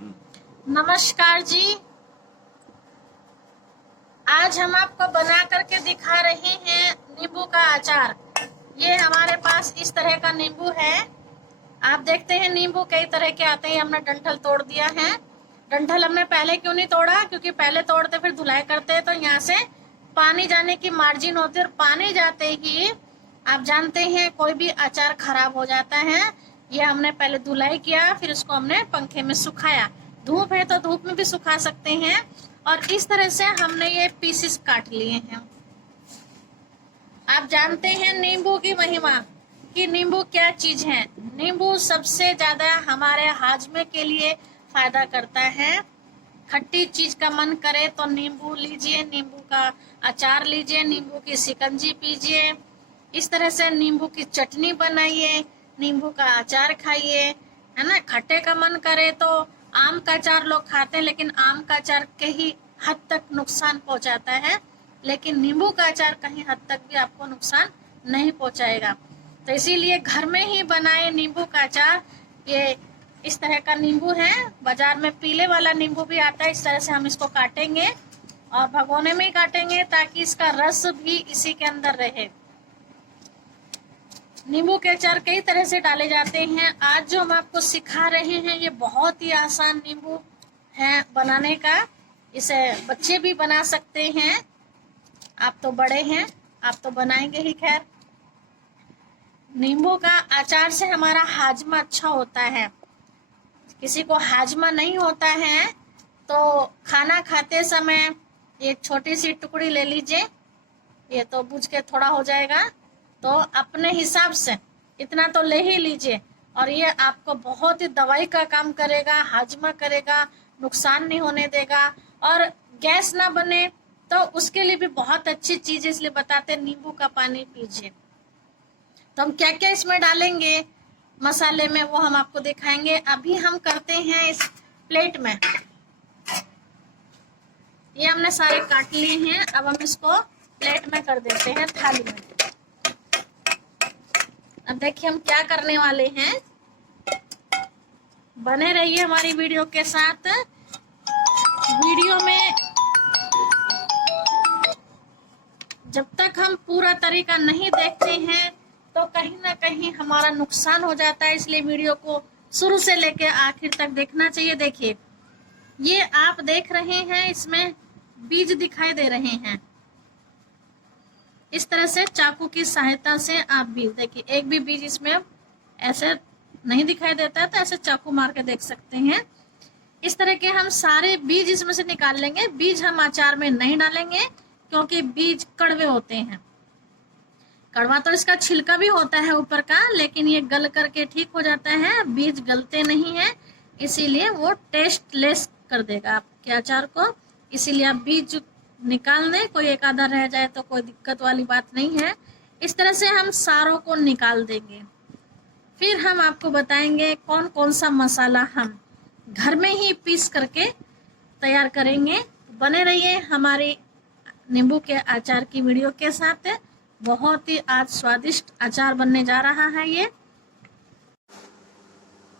नमस्कार जी। आज हम आपको बना करके दिखा रहे हैं नींबू का अचार। ये हमारे पास इस तरह का नींबू है। आप देखते हैं नींबू कई तरह के आते हैं। हमने डंठल तोड़ दिया है। डंठल हमने पहले क्यों नहीं तोड़ा, क्योंकि पहले तोड़ते फिर धुलाई करते तो यहाँ से पानी जाने की मार्जिन होती है और पानी जाते ही आप जानते हैं कोई भी अचार खराब हो जाता है। ये हमने पहले धुलाई किया, फिर उसको हमने पंखे में सुखाया। धूप है तो धूप में भी सुखा सकते हैं। और इस तरह से हमने ये पीसेस काट लिए हैं। आप जानते हैं नींबू की महिमा कि नींबू क्या चीज है। नींबू सबसे ज्यादा हमारे हाजमे के लिए फायदा करता है। खट्टी चीज का मन करे तो नींबू लीजिए, नींबू का अचार लीजिए, नींबू की शिकंजी पीजिए। इस तरह से नींबू की चटनी बनाइए, नींबू का अचार खाइए, है ना। खट्टे का मन करे तो आम का अचार लोग खाते हैं, लेकिन आम का अचार कहीं हद तक नुकसान पहुंचाता है, लेकिन नींबू का अचार कहीं हद तक भी आपको नुकसान नहीं पहुंचाएगा। तो इसीलिए घर में ही बनाए नींबू का अचार। ये इस तरह का नींबू है। बाजार में पीले वाला नींबू भी आता है। इस तरह से हम इसको काटेंगे और भगोने में ही काटेंगे ताकि इसका रस भी इसी के अंदर रहे। नींबू के अचार कई तरह से डाले जाते हैं। आज जो हम आपको सिखा रहे हैं ये बहुत ही आसान नींबू है बनाने का। इसे बच्चे भी बना सकते हैं। आप तो बड़े हैं, आप तो बनाएंगे ही। खैर, नींबू का अचार से हमारा हाजमा अच्छा होता है। किसी को हाजमा नहीं होता है तो खाना खाते समय एक छोटी सी टुकड़ी ले लीजिए। ये तो बुझ के थोड़ा हो जाएगा, तो अपने हिसाब से इतना तो ले ही लीजिए। और ये आपको बहुत ही दवाई का काम करेगा, हाजमा करेगा, नुकसान नहीं होने देगा और गैस ना बने तो उसके लिए भी बहुत अच्छी चीज है। इसलिए बताते हैं नींबू का पानी पीजिए। तो हम क्या क्या इसमें डालेंगे मसाले में वो हम आपको दिखाएंगे। अभी हम करते हैं इस प्लेट में। ये हमने सारे काट लिए हैं। अब हम इसको प्लेट में कर देते हैं, थाली में। अब देखिए हम क्या करने वाले हैं। बने रहिए हमारी वीडियो के साथ। वीडियो में जब तक हम पूरा तरीका नहीं देखते हैं तो कहीं ना कहीं हमारा नुकसान हो जाता है। इसलिए वीडियो को शुरू से लेकर आखिर तक देखना चाहिए। देखिए, ये आप देख रहे हैं, इसमें बीज दिखाई दे रहे हैं। इस तरह से चाकू की सहायता से आप बीज देखिए। एक भी बीज इसमें ऐसे नहीं दिखाई देता है तो ऐसे चाकू मार के देख सकते हैं। इस तरह के हम सारे बीज इसमें से निकाल लेंगे। बीज हम अचार में नहीं डालेंगे क्योंकि बीज कड़वे होते हैं। कड़वा तो इसका छिलका भी होता है ऊपर का, लेकिन ये गल करके ठीक हो जाता है। बीज गलते नहीं है, इसीलिए वो टेस्टलेस कर देगा आपके अचार को। इसीलिए आप बीज निकाल दें। कोई एक आधा रह जाए तो कोई दिक्कत वाली बात नहीं है। इस तरह से हम सारों को निकाल देंगे। फिर हम आपको बताएंगे कौन कौन सा मसाला हम घर में ही पीस करके तैयार करेंगे। बने रहिए हमारी नींबू के अचार की वीडियो के साथ। बहुत ही आज स्वादिष्ट अचार बनने जा रहा है ये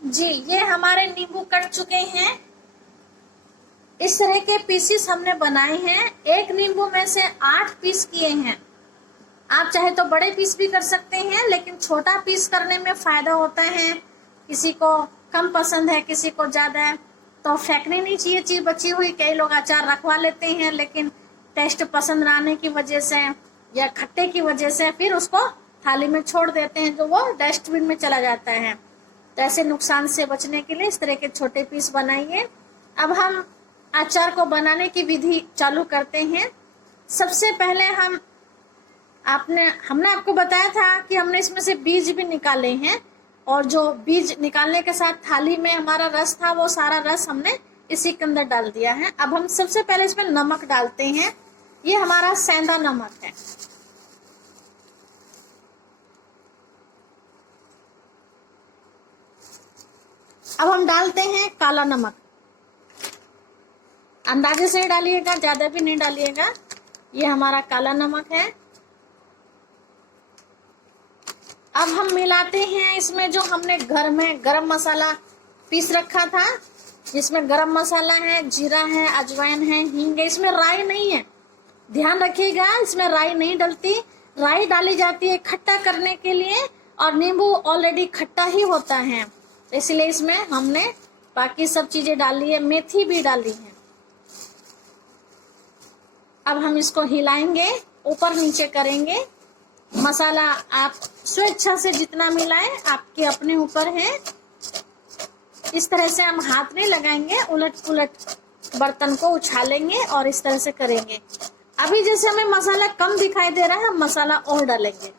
जी। ये हमारे नींबू कट चुके हैं। इस तरह के पीसेस हमने बनाए हैं। एक नींबू में से 8 पीस किए हैं। आप चाहे तो बड़े पीस भी कर सकते हैं, लेकिन छोटा पीस करने में फायदा होता है। किसी को कम पसंद है, किसी को ज्यादा है, तो फेंकनी नहीं चाहिए चीज बची हुई। कई लोग अचार रखवा लेते हैं, लेकिन टेस्ट पसंद ना आने की वजह से या खट्टे की वजह से फिर उसको थाली में छोड़ देते हैं, जो वो डस्टबिन में चला जाता है। तो ऐसे नुकसान से बचने के लिए इस तरह के छोटे पीस बनाइए। अब हम अचार को बनाने की विधि चालू करते हैं। सबसे पहले हमने आपको बताया था कि हमने इसमें से बीज भी निकाले हैं, और जो बीज निकालने के साथ थाली में हमारा रस था वो सारा रस हमने इसी के अंदर डाल दिया है। अब हम सबसे पहले इसमें नमक डालते हैं। ये हमारा सेंधा नमक है। अब हम डालते हैं काला नमक। अंदाजे से ही डालिएगा, ज्यादा भी नहीं डालिएगा। ये हमारा काला नमक है। अब हम मिलाते हैं इसमें जो हमने घर में गरम मसाला पीस रखा था, जिसमें गरम मसाला है, जीरा है, अजवाइन है, हींग है। इसमें राई नहीं है, ध्यान रखिएगा, इसमें राई नहीं डलती। राई डाली जाती है खट्टा करने के लिए, और नींबू ऑलरेडी खट्टा ही होता है, इसलिए इसमें हमने बाकी सब चीजें डाली है, मेथी भी डाली है। अब हम इसको हिलाएंगे, ऊपर नीचे करेंगे। मसाला आप स्वेच्छा से जितना मिलाएं, आपके अपने ऊपर है। इस तरह से हम हाथ नहीं लगाएंगे, उलट पुलट बर्तन को उछालेंगे और इस तरह से करेंगे। अभी जैसे हमें मसाला कम दिखाई दे रहा है, हम मसाला और डालेंगे।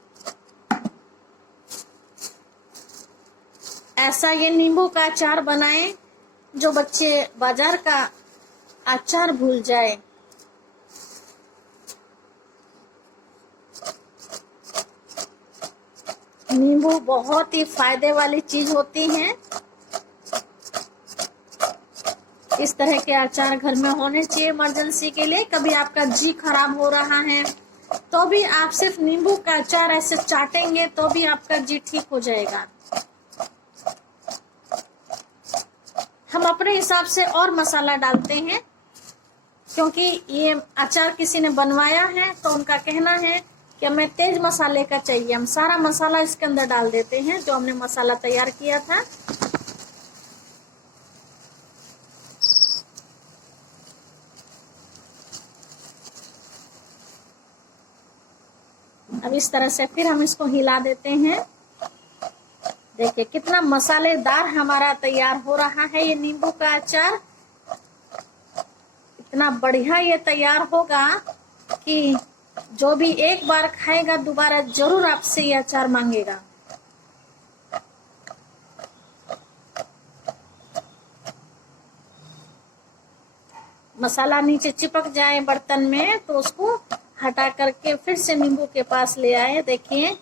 ऐसा ये नींबू का अचार बनाएं जो बच्चे बाजार का अचार भूल जाए। नींबू बहुत ही फायदे वाली चीज होती है। इस तरह के अचार घर में होने चाहिए इमरजेंसी के लिए। कभी आपका जी खराब हो रहा है तो भी आप सिर्फ नींबू का अचार ऐसे चाटेंगे तो भी आपका जी ठीक हो जाएगा। हम अपने हिसाब से और मसाला डालते हैं, क्योंकि ये अचार किसी ने बनवाया है तो उनका कहना है कि हमें तेज मसाले का चाहिए। हम सारा मसाला इसके अंदर डाल देते हैं जो हमने मसाला तैयार किया था। अब इस तरह से फिर हम इसको हिला देते हैं। देखिए कितना मसालेदार हमारा तैयार हो रहा है ये नींबू का अचार। इतना बढ़िया ये तैयार होगा कि जो भी एक बार खाएगा दोबारा जरूर आपसे ये अचार मांगेगा। मसाला नीचे चिपक जाए बर्तन में तो उसको हटा करके फिर से नींबू के पास ले आए। देखिए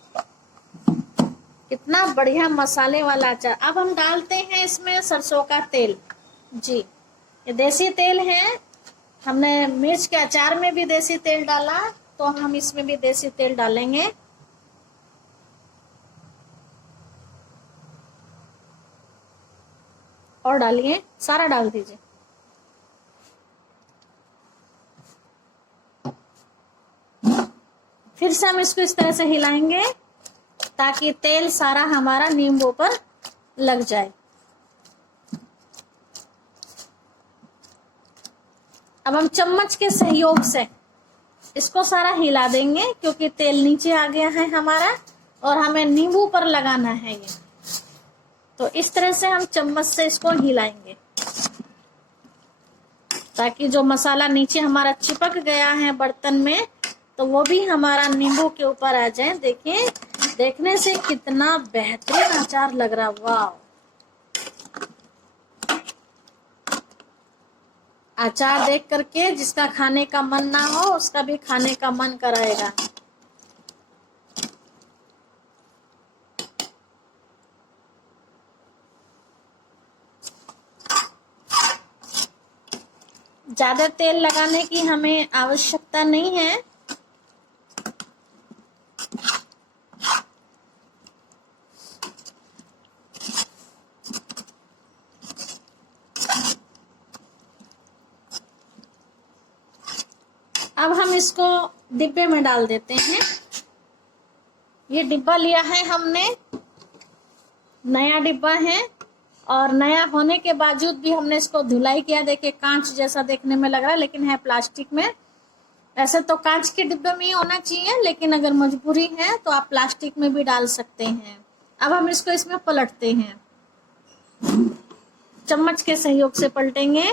कितना बढ़िया मसाले वाला अचार। अब हम डालते हैं इसमें सरसों का तेल। जी ये देसी तेल है। हमने मिर्च के अचार में भी देसी तेल डाला, तो हम इसमें भी देसी तेल डालेंगे। और डालिए, सारा डाल दीजिए। फिर से हम इसको इस तरह से हिलाएंगे ताकि तेल सारा हमारा नींबू पर लग जाए। अब हम चम्मच के सहयोग से इसको सारा हिला देंगे, क्योंकि तेल नीचे आ गया है हमारा और हमें नींबू पर लगाना है ये। तो इस तरह से हम चम्मच से इसको हिलाएंगे ताकि जो मसाला नीचे हमारा चिपक गया है बर्तन में तो वो भी हमारा नींबू के ऊपर आ जाए। देखिए देखने से कितना बेहतरीन अचार लग रहा। वाह, अचार देख करके जिसका खाने का मन ना हो उसका भी खाने का मन कराएगा। ज्यादा तेल लगाने की हमें आवश्यकता नहीं है। अब हम इसको डिब्बे में डाल देते हैं। ये डिब्बा लिया है हमने, नया डिब्बा है और नया होने के बावजूद भी हमने इसको धुलाई किया। देखिए कांच जैसा देखने में लग रहा है लेकिन है प्लास्टिक में। ऐसे तो कांच के डिब्बे में ही होना चाहिए, लेकिन अगर मजबूरी है तो आप प्लास्टिक में भी डाल सकते हैं। अब हम इसको इसमें पलटते हैं, चम्मच के सहयोग से पलटेंगे।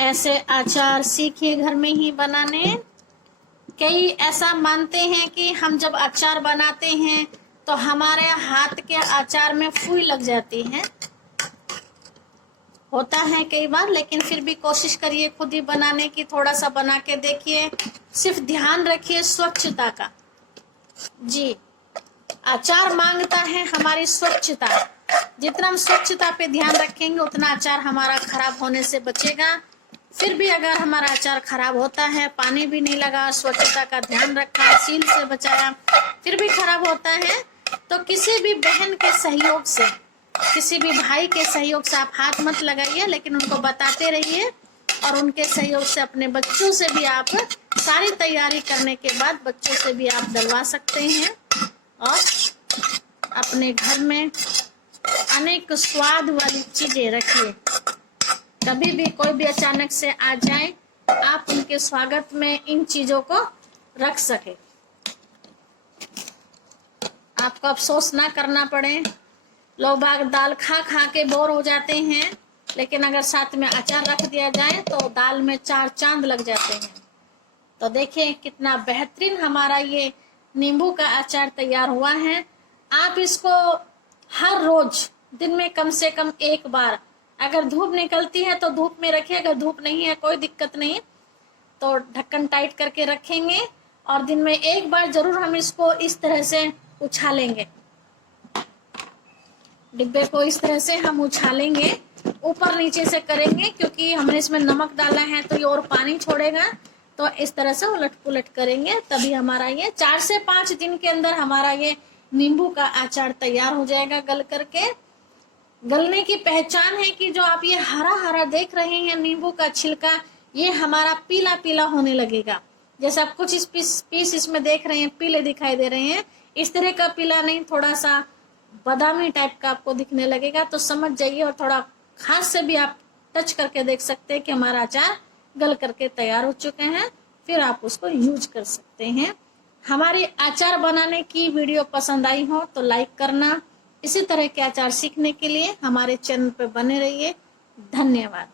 ऐसे अचार सीखिए घर में ही बनाने। कई ऐसा मानते हैं कि हम जब अचार बनाते हैं तो हमारे हाथ के अचार में फूई लग जाती है। होता है कई बार, लेकिन फिर भी कोशिश करिए खुद ही बनाने की। थोड़ा सा बना के देखिए, सिर्फ ध्यान रखिए स्वच्छता का। जी अचार मांगता है हमारी स्वच्छता। जितना हम स्वच्छता पे ध्यान रखेंगे उतना अचार हमारा खराब होने से बचेगा। फिर भी अगर हमारा अचार खराब होता है, पानी भी नहीं लगा, स्वच्छता का ध्यान रखा, सील से बचाया, फिर भी खराब होता है, तो किसी भी बहन के सहयोग से, किसी भी भाई के सहयोग से आप हाथ मत लगाइए, लेकिन उनको बताते रहिए। और उनके सहयोग से अपने बच्चों से भी आप सारी तैयारी करने के बाद बच्चों से भी आप डलवा सकते हैं। और अपने घर में अनेक स्वाद वाली चीजें रखिए। कभी भी कोई भी अचानक से आ जाए, आप उनके स्वागत में इन चीजों को रख सके, आपको अफसोस ना करना पड़े। लोग बाग दाल खा खा के बोर हो जाते हैं, लेकिन अगर साथ में अचार रख दिया जाए तो दाल में 4 चांद लग जाते हैं। तो देखिए कितना बेहतरीन हमारा ये नींबू का अचार तैयार हुआ है। आप इसको हर रोज दिन में कम से कम एक बार, अगर धूप निकलती है तो धूप में रखिए, अगर धूप नहीं है कोई दिक्कत नहीं, तो ढक्कन टाइट करके रखेंगे और दिन में एक बार जरूर हम इसको इस तरह से उछालेंगे। डिब्बे को इस तरह से हम उछालेंगे, ऊपर नीचे से करेंगे, क्योंकि हमने इसमें नमक डाला है तो ये और पानी छोड़ेगा। तो इस तरह से उलट पुलट करेंगे, तभी हमारा ये 4 से 5 दिन के अंदर हमारा ये नींबू का अचार तैयार हो जाएगा गल करके। गलने की पहचान है कि जो आप ये हरा हरा देख रहे हैं नींबू का छिलका, ये हमारा पीला पीला होने लगेगा। जैसे आप कुछ पीस इसमें देख रहे हैं पीले दिखाई दे रहे हैं, इस तरह का पीला नहीं, थोड़ा सा बादामी टाइप का आपको दिखने लगेगा, तो समझ जाइए। और थोड़ा हाथ से भी आप टच करके देख सकते हैं कि हमारा अचार गल करके तैयार हो चुके हैं, फिर आप उसको यूज कर सकते हैं। हमारी अचार बनाने की वीडियो पसंद आई हो तो लाइक करना। इसी तरह के अचार सीखने के लिए हमारे चैनल पर बने रहिए। धन्यवाद।